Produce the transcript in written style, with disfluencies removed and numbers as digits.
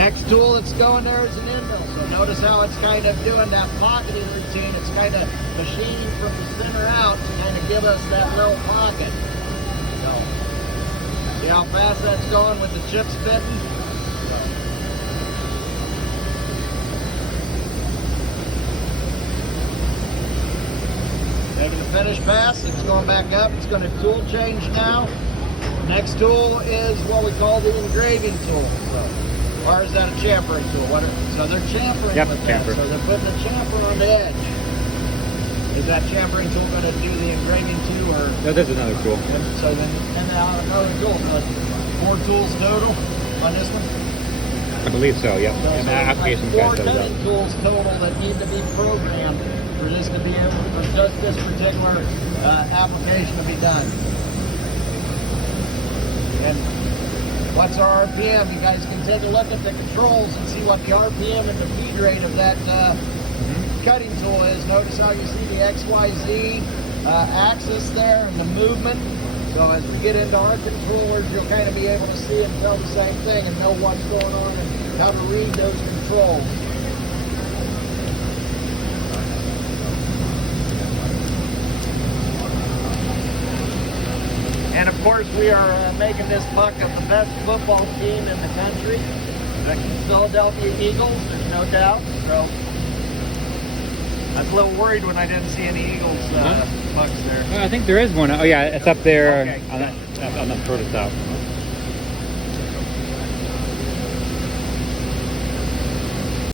Next tool that's going there is an end mill. So notice how it's kind of doing that pocketing routine. It's kind of machining from the center out to kind of give us that little pocket. So, see how fast that's going with the chips fitting? Taking the finish pass, it's going back up. It's going to tool change now. Next tool is what we call the engraving tool. Or is that a chamfering tool? So they're chamfering with that. So they're putting the chamfer on the edge. Is that chamfering tool going to do the engraving too, or? No, there's another tool. So then, another tool. So 4 tools total on this one. I believe so. Yep. So And the application like 4 says cutting tools total that need to be programmed for this to be able, for just this particular application to be done. And what's our RPM? You guys can take a look at the controls and see what the RPM and the feed rate of that cutting tool is. Notice how you see the XYZ axis there and the movement. So as we get into our controllers, you'll kind of be able to see and tell the same thing and know what's going on and how to read those controls. And of course, we are making this buck of the best football team in the country, the Philadelphia Eagles, there's no doubt. So I was a little worried when I didn't see any Eagles bucks there. I think there is one. Oh yeah, it's up there Okay. on the further top.